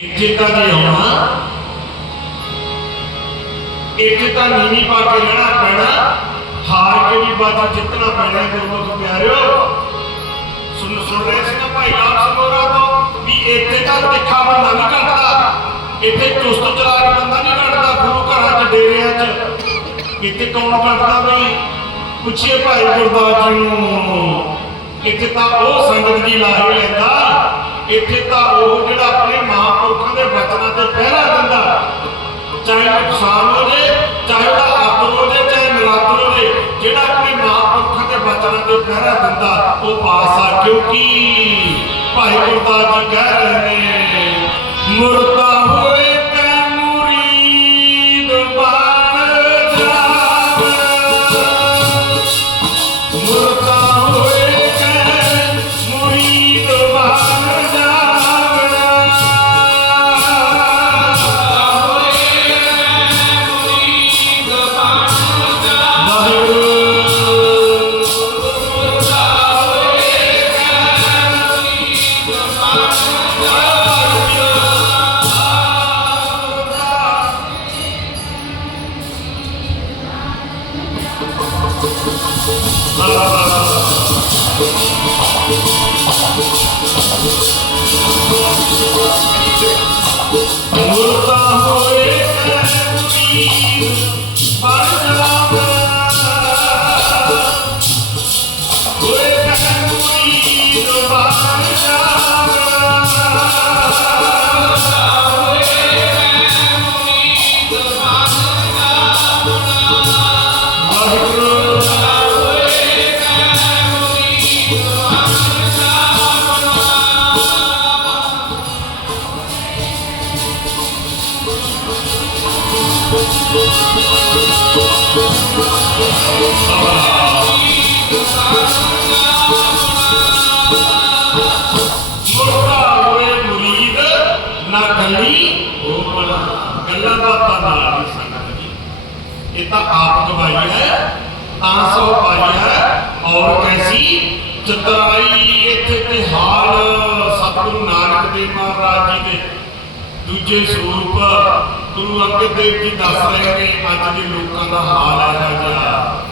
ਇੱਥੇ ਤਾਂ ਨਹੀਂ ਆਉਣਾ ਇੱਥੇ ਨੀਵੀਂ ਪਾ ਕੇ ਰਹਿਣਾ ਪੈਣਾ, ਹਾਰ ਕੇ ਵੀ ਬਾਜੀ ਜਿੱਤਣਾ ਪੈਣਾ ਗੁਰਮੁਖ ਪਿਆਰਿਓ। ਸੁਣ ਸੁਣ ਰਹੇ ਸੀ ਨਾ ਭਾਈ ਲਾਲ ਸਮੋਰਾ ਤੋਂ ਵੀ ਇੱਥੇ ਤਾਂ ਤਿੱਖਾ ਬੰਦਾ ਨਹੀਂ ਕੱਟਦਾ ਇੱਥੇ ਚੁਸਤ ਚਲਾਕ ਬੰਦਾ ਨਹੀਂ ਕੱਟਦਾ ਗੁਰੂ ਘਰਾਂ 'ਚ, ਡੇਰਿਆਂ 'ਚ। ਇੱਥੇ ਕੌਣ ਕੱਟਦਾ ਬਈ? ਪੁੱਛੀਏ ਭਾਈ ਗੁਰਦਾਸ ਜੀ ਨੂੰ। ਇੱਥੇ ਤਾਂ ਉਹ ਸੰਗਤ ਦੀ ਲਾਹੇ ਲੈਂਦਾ। ਇੱਥੇ ਤਾਂ ਉਹ ਜਿਹੜਾ ਆਪਣੇ ਦੇ ਬਚਨਾਂ ਤੇ ਪਹਿਰਾ ਦਿੰਦਾ, ਉਹ ਪਾਸ ਆ ਕਿਉਂਕਿ ਭਾਈ ਗੁਰਦਾਸ ਜੀ ਕਹਿ ਰਹੇ ਨੇ ਮੁਰਦਾ Yeah. ਇਹ ਤਾਂ ਆਪ ਗਵਾਈ ਹੈ ਤਾਂ ਸੋ ਪਾਈ ਹੈ, ਔਰ ਕੈਸੀ ਚਤਰਾਈ ਇੱਥੇ ਤੇ ਹਾਲ ਸਤਿਗੁਰੂ ਨਾਨਕ ਦੇਵ ਮਹਾਰਾਜ ਜੀ ਦੇ ਦੂਜੇ ਸਰੂਪ। ਗੁਰੂ ਅੰਗਦ ਦੇਵ ਜੀ ਦੱਸ ਰਹੇ ਨੇ ਅੱਜ ਦੇ ਲੋਕਾਂ ਦਾ ਹਾਲ ਹੈ ਜਿਹਾ